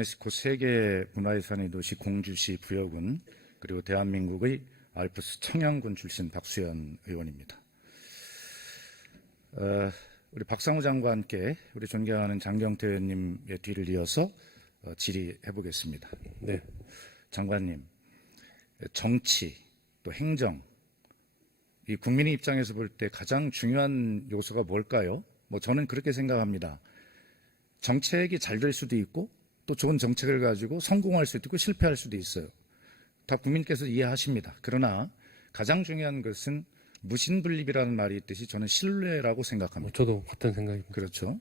유네스코 세계 문화유산의 도시 공주시 부여군, 그리고 대한민국의 알프스 청양군 출신 박수현 의원입니다. 우리 박상우 장관께 우리 존경하는 장경태 의원님의 뒤를 이어서 질의해 보겠습니다. 네. 장관님, 정치 또 행정, 이 국민의 입장에서 볼 때 가장 중요한 요소가 뭘까요? 저는 그렇게 생각합니다. 정책이 잘 될 수도 있고 또 좋은 정책을 가지고 성공할 수도 있고 실패할 수도 있어요. 다 국민께서 이해하십니다. 그러나 가장 중요한 것은 무신분립이라는 말이 있듯이 저는 신뢰라고 생각합니다. 저도 같은 생각입니다. 그렇죠.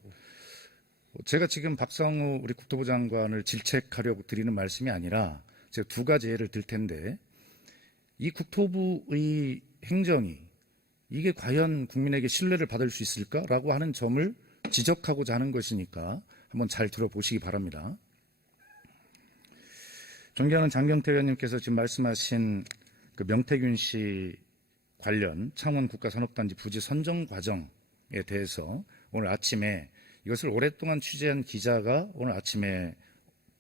제가 지금 박상우 우리 국토부 장관을 질책하려고 드리는 말씀이 아니라 제가 두 가지 예를 들 텐데, 이 국토부의 행정이 이게 과연 국민에게 신뢰를 받을 수 있을까라고 하는 점을 지적하고자 하는 것이니까 한번 잘 들어보시기 바랍니다. 존경하는 장경태 의원님께서 지금 말씀하신 그 명태균 씨 관련 창원 국가산업단지 부지 선정 과정에 대해서 오늘 아침에 이것을 오랫동안 취재한 기자가 오늘 아침에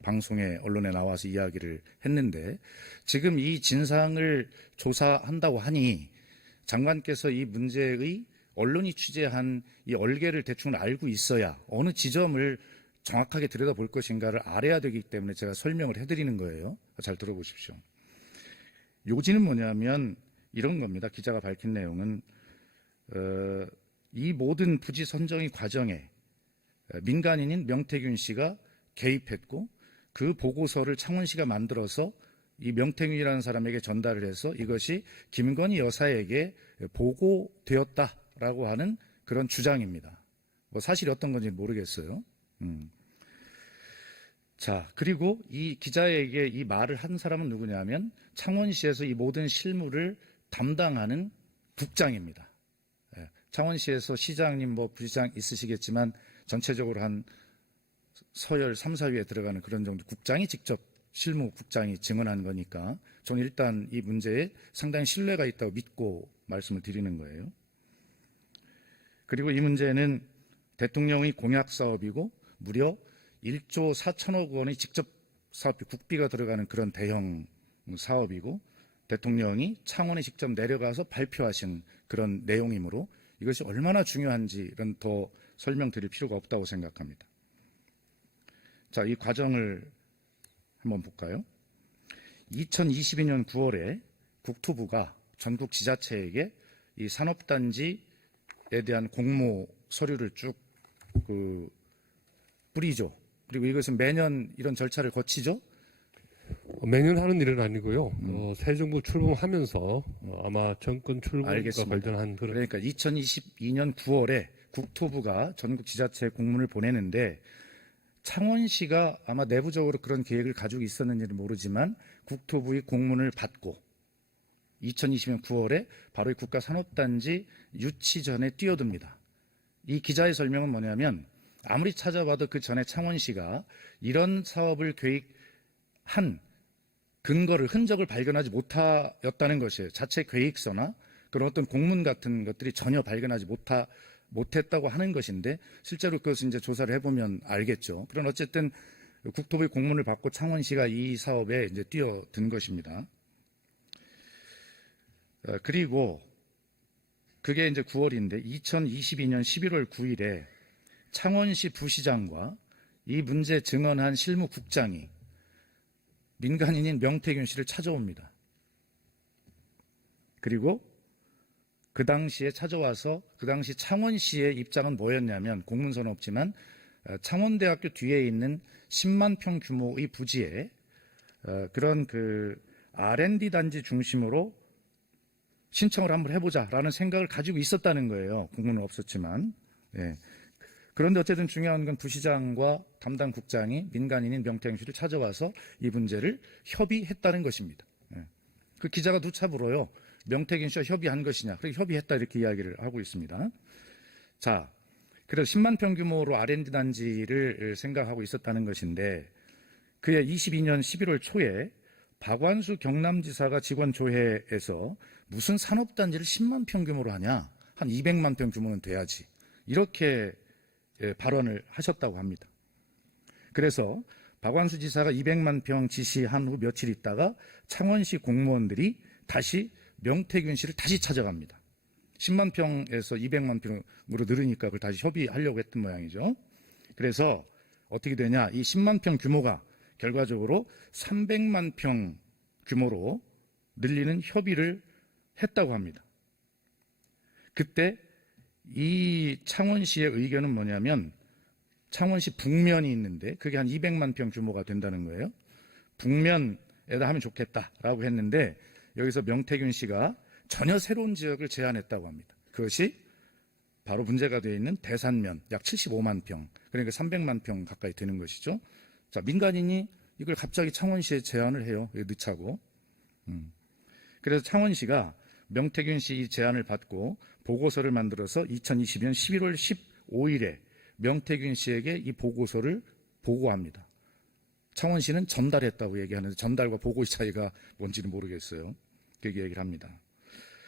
방송에 언론에 나와서 이야기를 했는데, 지금 이 진상을 조사한다고 하니 장관께서 이 문제의 언론이 취재한 이 얼개를 대충 알고 있어야 어느 지점을 정확하게 들여다볼 것인가를 알아야 되기 때문에 제가 설명을 해드리는 거예요. 잘 들어보십시오. 요지는 뭐냐면 이런 겁니다. 기자가 밝힌 내용은 이 모든 부지 선정의 과정에 민간인인 명태균 씨가 개입했고, 그 보고서를 창원시가 만들어서 이 명태균이라는 사람에게 전달을 해서 이것이 김건희 여사에게 보고되었다라고 하는 그런 주장입니다. 사실이 어떤 건지 모르겠어요. 자, 그리고 이 기자에게 이 말을 한 사람은 누구냐면 창원시에서 이 모든 실무를 담당하는 국장입니다. 창원시에서 시장님, 부시장 있으시겠지만 전체적으로 한 서열 3, 4위에 들어가는 그런 정도 국장이 직접 실무국장이 증언한 거니까 저는 일단 이 문제에 상당히 신뢰가 있다고 믿고 말씀을 드리는 거예요. 그리고 이 문제는 대통령의 공약 사업이고 무려 1조 4천억 원의 직접 사업비, 국비가 들어가는 그런 대형 사업이고 대통령이 창원에 직접 내려가서 발표하신 그런 내용이므로 이것이 얼마나 중요한지는 더 설명드릴 필요가 없다고 생각합니다. 자, 이 과정을 한번 볼까요? 2022년 9월에 국토부가 전국 지자체에게 이 산업단지에 대한 공모 서류를 쭉 뿌리죠. 그리고 이것은 매년 이런 절차를 거치죠. 매년 하는 일은 아니고요. 새 정부 출범하면서 아마 정권 출범과 관련한 그런. 그러니까 2022년 9월에 국토부가 전국 지자체에 공문을 보내는데 창원시가 아마 내부적으로 그런 계획을 가지고 있었는지는 모르지만 국토부의 공문을 받고 2020년 9월에 바로 이 국가산업단지 유치 전에 뛰어듭니다. 이 기자의 설명은 뭐냐면 아무리 찾아봐도 그 전에 창원시가 이런 사업을 계획한 근거를, 흔적을 발견하지 못하였다는 것이에요. 자체 계획서나 그런 어떤 공문 같은 것들이 전혀 발견하지 못했다고 하는 것인데, 실제로 그것을 이제 조사를 해보면 알겠죠. 그런 어쨌든 국토부의 공문을 받고 창원시가 이 사업에 이제 뛰어든 것입니다. 그리고 그게 이제 9월인데 2022년 11월 9일에 창원시 부시장과 이 문제 증언한 실무국장이 민간인인 명태균 씨를 찾아옵니다. 그리고 그 당시에 찾아와서 그 당시 창원시의 입장은 뭐였냐면, 공문서는 없지만 창원대학교 뒤에 있는 10만 평 규모의 부지에 그런 R&D 단지 중심으로 신청을 한번 해보자라는 생각을 가지고 있었다는 거예요. 공문은 없었지만. 예. 그런데 어쨌든 중요한 건 부시장과 담당 국장이 민간인인 명태균 씨를 찾아와서 이 문제를 협의했다는 것입니다. 예. 그 기자가 누차 물어요. 명태균 씨와 협의한 것이냐. 그래서 협의했다 이렇게 이야기를 하고 있습니다. 자, 그래서 10만 평 규모로 R&D 단지를 생각하고 있었다는 것인데, 그해 22년 11월 초에 박완수 경남지사가 직원 조회에서 무슨 산업단지를 10만 평 규모로 하냐. 한 200만 평 규모는 돼야지. 이렇게 발언을 하셨다고 합니다. 그래서 박완수 지사가 200만 평 지시한 후 며칠 있다가 창원시 공무원들이 다시 명태균 씨를 다시 찾아갑니다. 10만 평에서 200만 평으로 늘으니까 그걸 다시 협의하려고 했던 모양이죠. 그래서 어떻게 되냐, 이 10만 평 규모가 결과적으로 300만 평 규모로 늘리는 협의를 했다고 합니다. 그때 이 창원시의 의견은 뭐냐면, 창원시 북면이 있는데 그게 한 200만 평 규모가 된다는 거예요. 북면에다 하면 좋겠다라고 했는데, 여기서 명태균 씨가 전혀 새로운 지역을 제안했다고 합니다. 그것이 바로 문제가 되어 있는 대산면 약 75만 평, 그러니까 300만 평 가까이 되는 것이죠. 자, 민간인이 이걸 갑자기 창원시에 제안을 해요. 늦차고. 그래서 창원시가 명태균 씨 이 제안을 받고 보고서를 만들어서 2020년 11월 15일에 명태균 씨에게 이 보고서를 보고합니다. 창원시는 전달했다고 얘기하는데 전달과 보고의 차이가 뭔지는 모르겠어요. 그렇게 얘기를 합니다.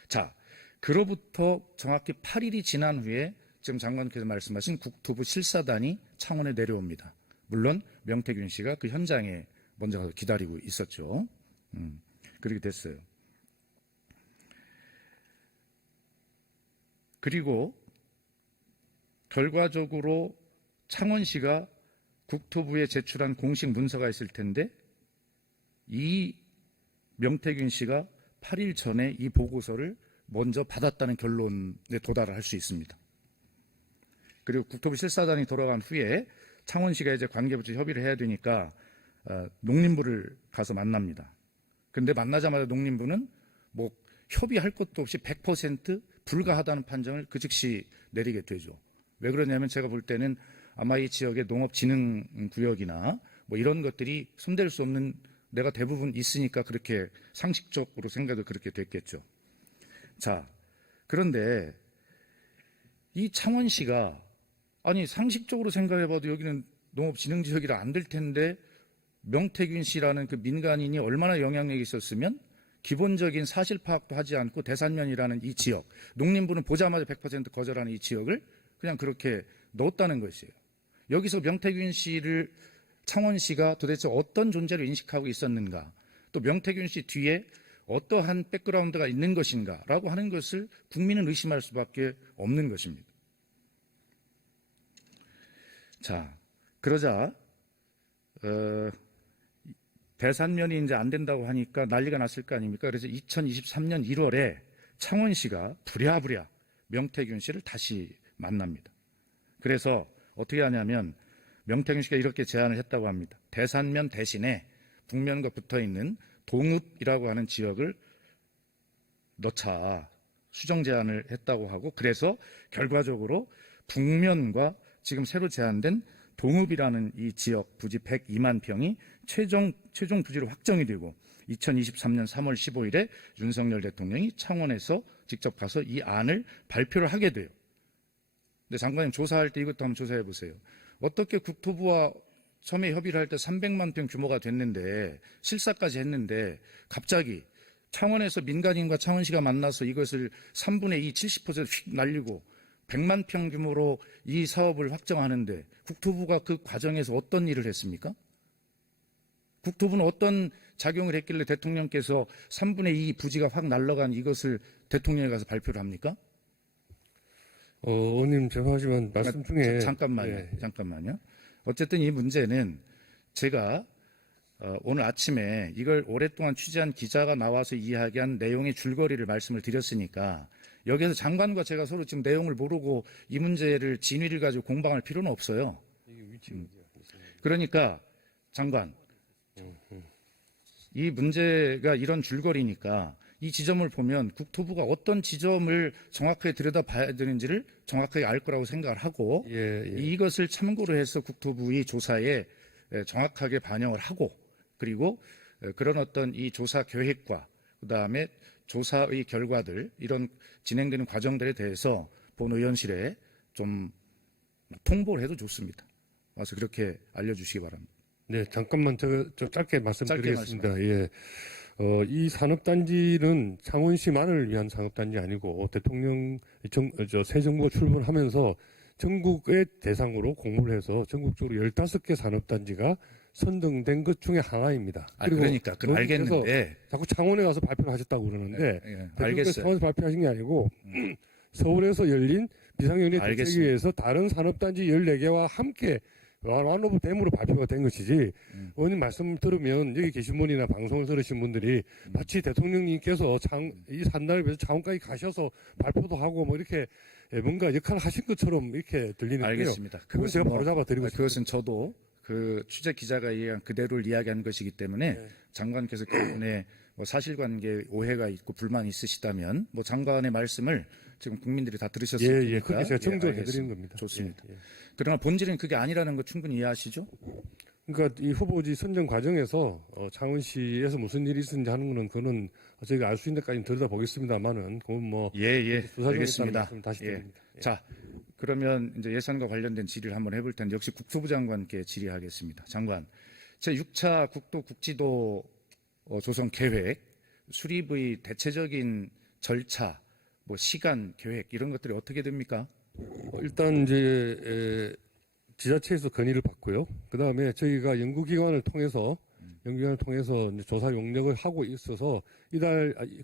자, 그로부터 정확히 8일이 지난 후에 지금 장관께서 말씀하신 국토부 실사단이 창원에 내려옵니다. 물론 명태균 씨가 그 현장에 먼저 가서 기다리고 있었죠. 그렇게 됐어요. 그리고 결과적으로 창원시가 국토부에 제출한 공식 문서가 있을 텐데, 이 명태균 씨가 8일 전에 이 보고서를 먼저 받았다는 결론에 도달을 할 수 있습니다. 그리고 국토부 실사단이 돌아간 후에 창원시가 이제 관계부처 협의를 해야 되니까 농림부를 가서 만납니다. 그런데 만나자마자 농림부는 뭐 협의할 것도 없이 100% 불가하다는 판정을 그 즉시 내리게 되죠. 왜 그러냐면 제가 볼 때는 아마 이 지역의 농업진흥구역이나 뭐 이런 것들이 손댈 수 없는 데가 대부분 있으니까 그렇게 상식적으로 생각도 그렇게 됐겠죠. 자, 그런데 이 창원시가 아니 상식적으로 생각해봐도 여기는 농업진흥지역이라 안 될 텐데 명태균 씨라는 그 민간인이 얼마나 영향력이 있었으면 기본적인 사실 파악도 하지 않고 대산면이라는 이 지역, 농림부는 보자마자 100% 거절하는 이 지역을 그냥 그렇게 넣었다는 것이에요. 여기서 명태균 씨를 창원시가 도대체 어떤 존재로 인식하고 있었는가, 또 명태균 씨 뒤에 어떠한 백그라운드가 있는 것인가라고 하는 것을 국민은 의심할 수밖에 없는 것입니다. 자, 그러자 대산면이 이제 안 된다고 하니까 난리가 났을 거 아닙니까? 그래서 2023년 1월에 창원시가 부랴부랴 명태균 씨를 다시 만납니다. 그래서 어떻게 하냐면 명태균 씨가 이렇게 제안을 했다고 합니다. 대산면 대신에 북면과 붙어 있는 동읍이라고 하는 지역을 넣자 수정 제안을 했다고 하고, 그래서 결과적으로 북면과 지금 새로 제안된 동읍이라는 이 지역 부지 102만 평이 최종 부지로 확정이 되고 2023년 3월 15일에 윤석열 대통령이 창원에서 직접 가서 이 안을 발표를 하게 돼요. 근데 장관님 조사할 때 이것도 한번 조사해 보세요. 어떻게 국토부와 처음에 협의를 할 때 300만 평 규모가 됐는데 실사까지 했는데 갑자기 창원에서 민간인과 창원시가 만나서 이것을 3분의 2, 70% 날리고 100만 평 규모로 이 사업을 확정하는데 국토부가 그 과정에서 어떤 일을 했습니까? 국토부는 어떤 작용을 했길래 대통령께서 3분의 2 부지가 확 날아간 이것을 대통령에 가서 발표를 합니까? 의원님 죄송하지만 말씀 중에 잠깐만요. 어쨌든 이 문제는 제가 오늘 아침에 이걸 오랫동안 취재한 기자가 나와서 이야기한 내용의 줄거리를 말씀을 드렸으니까 여기서 장관과 제가 서로 지금 내용을 모르고 이 문제를 진위를 가지고 공방할 필요는 없어요. 그러니까 장관, 이 문제가 이런 줄거리니까 이 지점을 보면 국토부가 어떤 지점을 정확하게 들여다봐야 되는지를 정확하게 알 거라고 생각을 하고 이것을 참고로 해서 국토부의 조사에 정확하게 반영을 하고, 그리고 그런 어떤 이 조사 계획과 그다음에 조사의 결과들, 이런 진행되는 과정들에 대해서 본 의원실에 좀 통보를 해도 좋습니다. 와서 그렇게 알려주시기 바랍니다. 네, 잠깐만 저 짧게 말씀드리겠습니다. 이 산업단지는 창원시만을 위한 산업단지 아니고 새 정부가 출범하면서 전국의 대상으로 공모를 해서 전국적으로 15개 산업단지가 선정된 것 중에 하나입니다. 그러니까 그건 알겠는데 자꾸 창원에 가서 발표를 하셨다고 그러는데 대통령께서 알겠어요. 창원에서 발표하신 게 아니고 서울에서 열린 비상연예 알겠습니다. 대책위에서 다른 산업단지 14개와 함께 완오브 댐으로 발표가 된 것이지 의원님 말씀 들으면 여기 계신 분이나 방송을 들으신 분들이 마치 대통령님께서 이 산단을 위해서 창원까지 가셔서 발표도 하고 뭐 이렇게 뭔가 역할을 하신 것처럼 이렇게 들리는데요. 알겠습니다. 그건 제가 바로 잡아드리고 싶습니다. 그것은 저도 그 취재 기자가 이야기한 그대로를 이야기한 것이기 때문에 네. 장관께서 기존에 뭐 사실관계 오해가 있고 불만이 있으시다면 뭐 장관의 말씀을 지금 국민들이 다 들으셨으니까 예, 그게 제가 정정해드리는 알겠습니다. 겁니다. 좋습니다. 예. 그러나 본질은 그게 아니라는 거 충분히 이해하시죠? 그러니까 이 후보지 선정 과정에서 창원시에서 무슨 일이 있었는지 하는 거는 그거는 저희가 알 수 있는 데까지 들여다보겠습니다만은 그건 뭐 수사 중에 있다는 알겠습니다. 말씀 다시 드립니다. 예. 자, 그러면 이제 예산과 관련된 질의를 한번 해볼 텐데 역시 국토부 장관께 질의하겠습니다. 장관, 제 6차 국도 국지도 조성 계획, 수립의 대체적인 절차, 뭐 시간 계획 이런 것들이 어떻게 됩니까? 일단 이제 지자체에서 건의를 받고요. 그 다음에 저희가 연구기관을 통해서 이제 조사 용역을 하고 있어서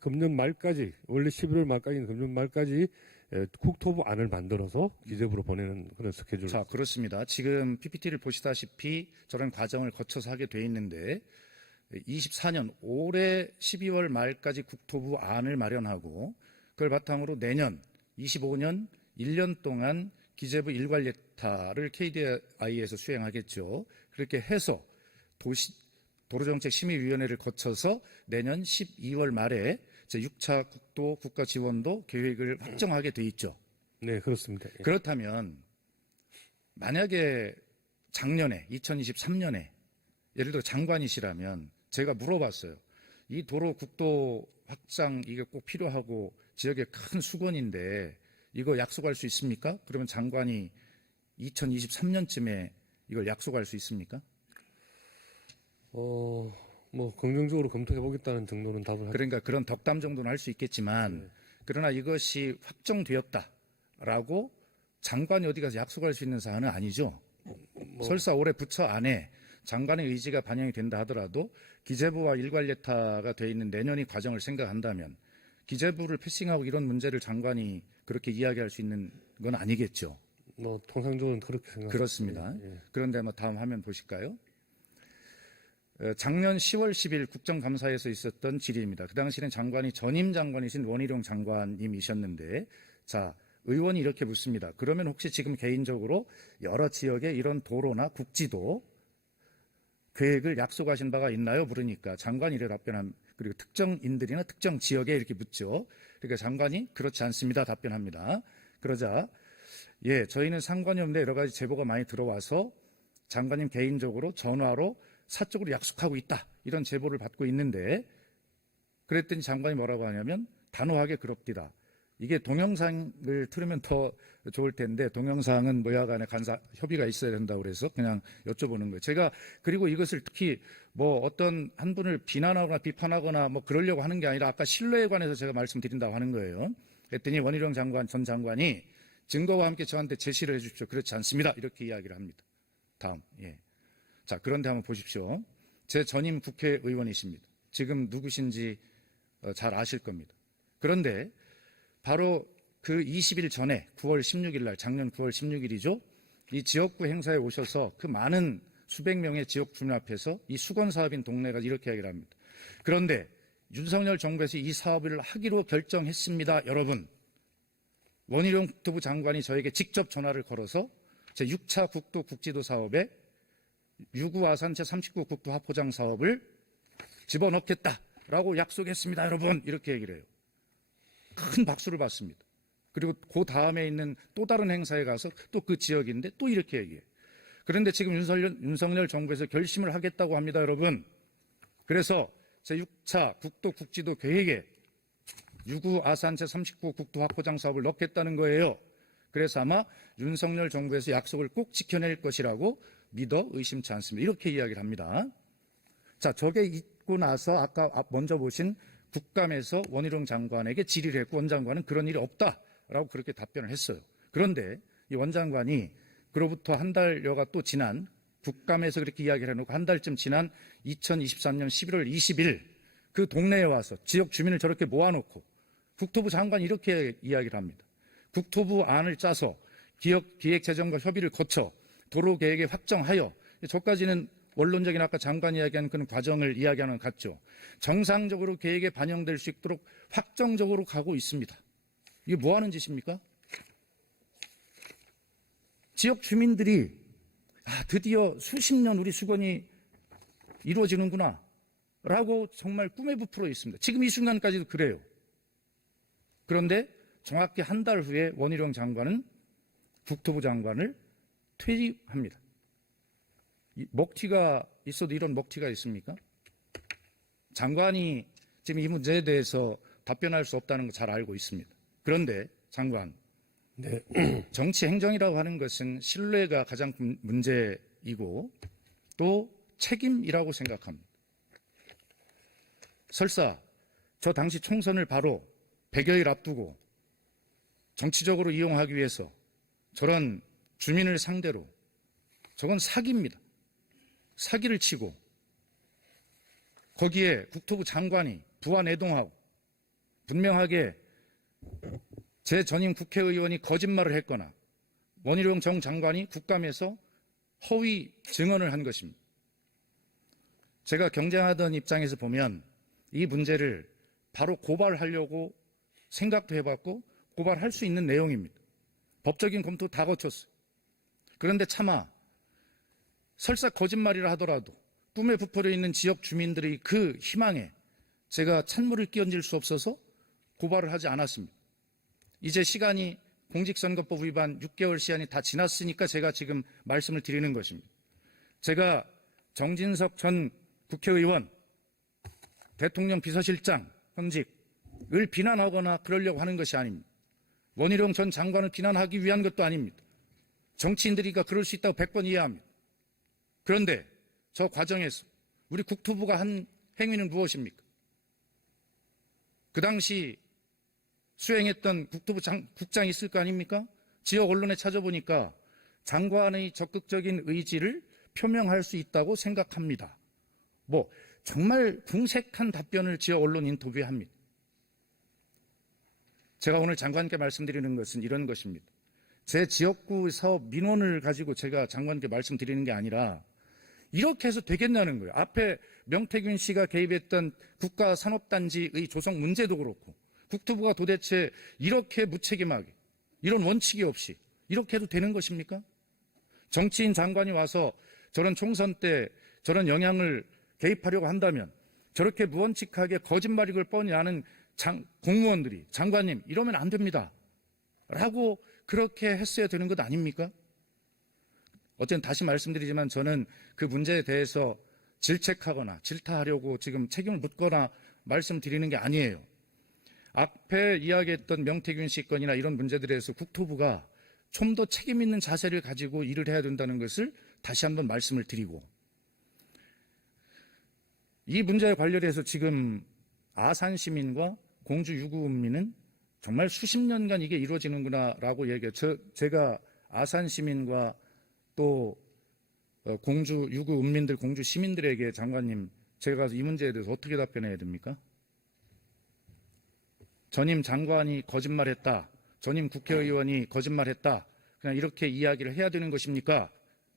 금년 말까지 원래 11월 말까지는 금년 말까지 국토부 안을 만들어서 기재부로 보내는 그런 스케줄. 자, 그렇습니다. 지금 PPT를 보시다시피 저런 과정을 거쳐서 하게 돼 있는데 24년 올해 12월 말까지 국토부 안을 마련하고 그걸 바탕으로 내년 25년 1년 동안 기재부 일괄예타를 KDI에서 수행하겠죠. 그렇게 해서 도로정책심의위원회를 거쳐서 내년 12월 말에 제6차 국도 국가지원도 계획을 확정하게 돼 있죠. 네, 그렇습니다. 예. 그렇다면 만약에 작년에 2023년에 예를 들어 장관이시라면 제가 물어봤어요. 이 도로 국도 확장 이게 꼭 필요하고 지역의 큰 수건인데 이거 약속할 수 있습니까? 그러면 장관이 2023년쯤에 이걸 약속할 수 있습니까? 뭐 긍정적으로 검토해 보겠다는 정도는 답을 하죠. 그러니까 그런 덕담 정도는 할 수 있겠지만 그러나 이것이 확정되었다라고 장관이 어디 가서 약속할 수 있는 사안은 아니죠. 설사 올해 부처 안에 장관의 의지가 반영이 된다 하더라도 기재부와 일괄예타가 돼 있는 내년의 과정을 생각한다면 기재부를 패싱하고 이런 문제를 장관이 그렇게 이야기할 수 있는 건 아니겠죠. 뭐 통상적으로는 그렇게 생각합니다. 그렇습니다. 예. 그런데 뭐 다음 화면 보실까요? 작년 10월 10일 국정감사에서 있었던 질의입니다. 그 당시에는 장관이 전임 장관이신 원희룡 장관님이셨는데 자, 의원이 이렇게 묻습니다. 그러면 혹시 지금 개인적으로 여러 지역에 이런 도로나 국지도 계획을 약속하신 바가 있나요? 물으니까 장관이 이래 답변한 그리고 특정인들이나 특정 지역에 이렇게 묻죠. 그러니까 장관이 그렇지 않습니다. 답변합니다. 그러자 저희는 상관이 없는데 여러 가지 제보가 많이 들어와서 장관님 개인적으로 전화로 사적으로 약속하고 있다. 이런 제보를 받고 있는데 그랬더니 장관이 뭐라고 하냐면 단호하게 그럽디다. 이게 동영상을 틀으면 더 좋을 텐데 동영상은 뭐야간에 협의가 있어야 된다고 그래서 그냥 여쭤보는 거예요. 제가 그리고 이것을 특히 뭐 어떤 한 분을 비난하거나 비판하거나 뭐 그러려고 하는 게 아니라 아까 신뢰에 관해서 제가 말씀드린다고 하는 거예요. 그랬더니 원희룡 전 장관이 증거와 함께 저한테 제시를 해 주십시오. 그렇지 않습니다. 이렇게 이야기를 합니다. 다음. 자, 그런데 한번 보십시오. 제 전임 국회의원이십니다. 지금 누구신지 잘 아실 겁니다. 그런데 바로 그 20일 전에 9월 16일 날 작년 9월 16일이죠. 이 지역구 행사에 오셔서 그 많은 수백 명의 지역 주민 앞에서 이 수건 사업인 동네가 이렇게 얘기를 합니다. 그런데 윤석열 정부에서 이 사업을 하기로 결정했습니다. 여러분. 원희룡 국토부 장관이 저에게 직접 전화를 걸어서 제6차 국도 국지도 사업에 유구 아산제 39 국도 하포장 사업을 집어넣겠다라고 약속했습니다. 여러분. 이렇게 얘기를 해요. 큰 박수를 받습니다. 그리고 그 다음에 있는 또 다른 행사에 가서 또 그 지역인데 또 이렇게 얘기해요. 그런데 지금 윤석열 정부에서 결심을 하겠다고 합니다. 여러분. 그래서 제6차 국도 국지도 계획에 유구 아산제 39 국도 확포장 사업을 넣겠다는 거예요. 그래서 아마 윤석열 정부에서 약속을 꼭 지켜낼 것이라고 믿어 의심치 않습니다. 이렇게 이야기를 합니다. 자, 저게 있고 나서 아까 먼저 보신 국감에서 원희룡 장관에게 질의를 했고 원 장관은 그런 일이 없다라고 그렇게 답변을 했어요. 그런데 이 원 장관이 그로부터 한 달여가 또 지난 국감에서 그렇게 이야기를 해놓고 한 달쯤 지난 2023년 11월 20일 그 동네에 와서 지역 주민을 저렇게 모아놓고 국토부 장관이 이렇게 이야기를 합니다. 국토부 안을 짜서 기획재정과 협의를 거쳐 도로계획에 확정하여, 저까지는 원론적인 아까 장관이 이야기한 그런 과정을 이야기하는 것 같죠. 정상적으로 계획에 반영될 수 있도록 확정적으로 가고 있습니다. 이게 뭐 하는 짓입니까? 지역 주민들이 드디어 수십 년 우리 수건이 이루어지는구나 라고 정말 꿈에 부풀어 있습니다. 지금 이 순간까지도 그래요. 그런데 정확히 한 달 후에 원희룡 장관은 국토부 장관을 퇴임합니다. 먹튀가 있어도 이런 먹튀가 있습니까? 장관이 지금 이 문제에 대해서 답변할 수 없다는 거 잘 알고 있습니다. 그런데 장관, 네. 정치 행정이라고 하는 것은 신뢰가 가장 문제이고 또 책임이라고 생각합니다. 설사 저 당시 총선을 바로 100여일 앞두고 정치적으로 이용하기 위해서 저런 주민을 상대로, 저건 사기입니다. 사기를 치고 거기에 국토부 장관이 부안해동하고 분명하게 제 전임 국회의원이 거짓말을 했거나 원희룡 정 장관이 국감에서 허위 증언을 한 것입니다. 제가 경쟁하던 입장에서 보면 이 문제를 바로 고발하려고 생각도 해봤고 고발할 수 있는 내용입니다. 법적인 검토 다 거쳤어요. 그런데 차마 설사 거짓말이라 하더라도 꿈에 부풀어 있는 지역 주민들의 그 희망에 제가 찬물을 끼얹을 수 없어서 고발을 하지 않았습니다. 이제 시간이 공직선거법 위반 6개월 시한이 다 지났으니까 제가 지금 말씀을 드리는 것입니다. 제가 정진석 전 국회의원, 대통령 비서실장 현직을 비난하거나 그러려고 하는 것이 아닙니다. 원희룡 전 장관을 비난하기 위한 것도 아닙니다. 정치인들이니까 그럴 수 있다고 100번 이해합니다. 그런데 저 과정에서 우리 국토부가 한 행위는 무엇입니까? 그 당시 수행했던 국토부 국장이 있을 거 아닙니까? 지역 언론에 찾아보니까 장관의 적극적인 의지를 표명할 수 있다고 생각합니다. 정말 궁색한 답변을 지역 언론 인터뷰에 합니다. 제가 오늘 장관께 말씀드리는 것은 이런 것입니다. 제 지역구 사업 민원을 가지고 제가 장관께 말씀드리는 게 아니라 이렇게 해서 되겠냐는 거예요. 앞에 명태균 씨가 개입했던 국가산업단지의 조성 문제도 그렇고 국토부가 도대체 이렇게 무책임하게 이런 원칙이 없이 이렇게 해도 되는 것입니까? 정치인 장관이 와서 저런 총선 때 저런 영향을 개입하려고 한다면 저렇게 무원칙하게 거짓말이걸 뻔히 아는 공무원들이 장관님 이러면 안 됩니다 라고 그렇게 했어야 되는 것 아닙니까? 어쨌든 다시 말씀드리지만 저는 그 문제에 대해서 질책하거나 질타하려고 지금 책임을 묻거나 말씀드리는 게 아니에요. 앞에 이야기했던 명태균 씨 건이나 이런 문제들에 대해서 국토부가 좀 더 책임 있는 자세를 가지고 일을 해야 된다는 것을 다시 한번 말씀을 드리고, 이 문제에 관련해서 지금 아산 시민과 공주 유구읍민은 정말 수십 년간 이게 이루어지는구나라고 얘기해요. 제가 아산 시민과 또 공주 유구읍민들, 공주 시민들에게 장관님 제가 가서 이 문제에 대해서 어떻게 답변해야 됩니까? 전임 장관이 거짓말했다, 전임 국회의원이 거짓말했다, 그냥 이렇게 이야기를 해야 되는 것입니까?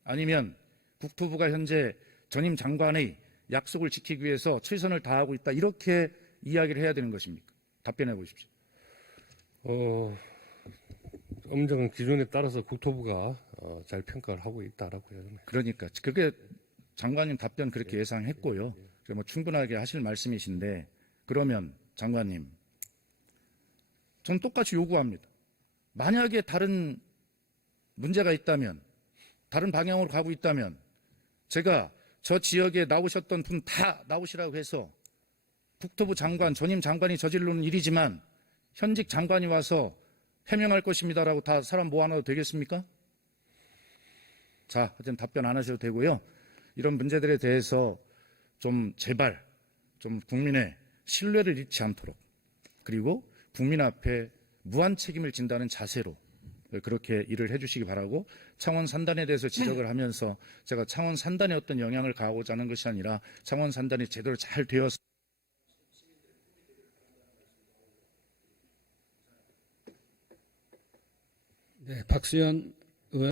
아니면 국토부가 현재 전임 장관의 약속을 지키기 위해서 최선을 다하고 있다, 이렇게 이야기를 해야 되는 것입니까? 답변해 보십시오. 엄정한 기준에 따라서 국토부가 잘 평가를 하고 있다라고 해야 되나요? 그러니까 그게 장관님 답변 그렇게 예상했고요. 충분하게 하실 말씀이신데, 그러면 장관님, 전 똑같이 요구합니다. 만약에 다른 문제가 있다면, 다른 방향으로 가고 있다면 제가 저 지역에 나오셨던 분 다 나오시라고 해서 국토부 장관, 전임 장관이 저지르는 일이지만 현직 장관이 와서 해명할 것입니다라고 다 사람 모아놔도 되겠습니까? 자, 어쨌든 답변 안 하셔도 되고요. 이런 문제들에 대해서 좀 제발 좀 국민의 신뢰를 잃지 않도록, 그리고 국민 앞에 무한 책임을 진다는 자세로 그렇게 일을 해주시기 바라고, 창원 산단에 대해서 지적을 하면서 제가 창원 산단에 어떤 영향을 가하고자 하는 것이 아니라 창원 산단이 제대로 잘 되어서 네, 박수현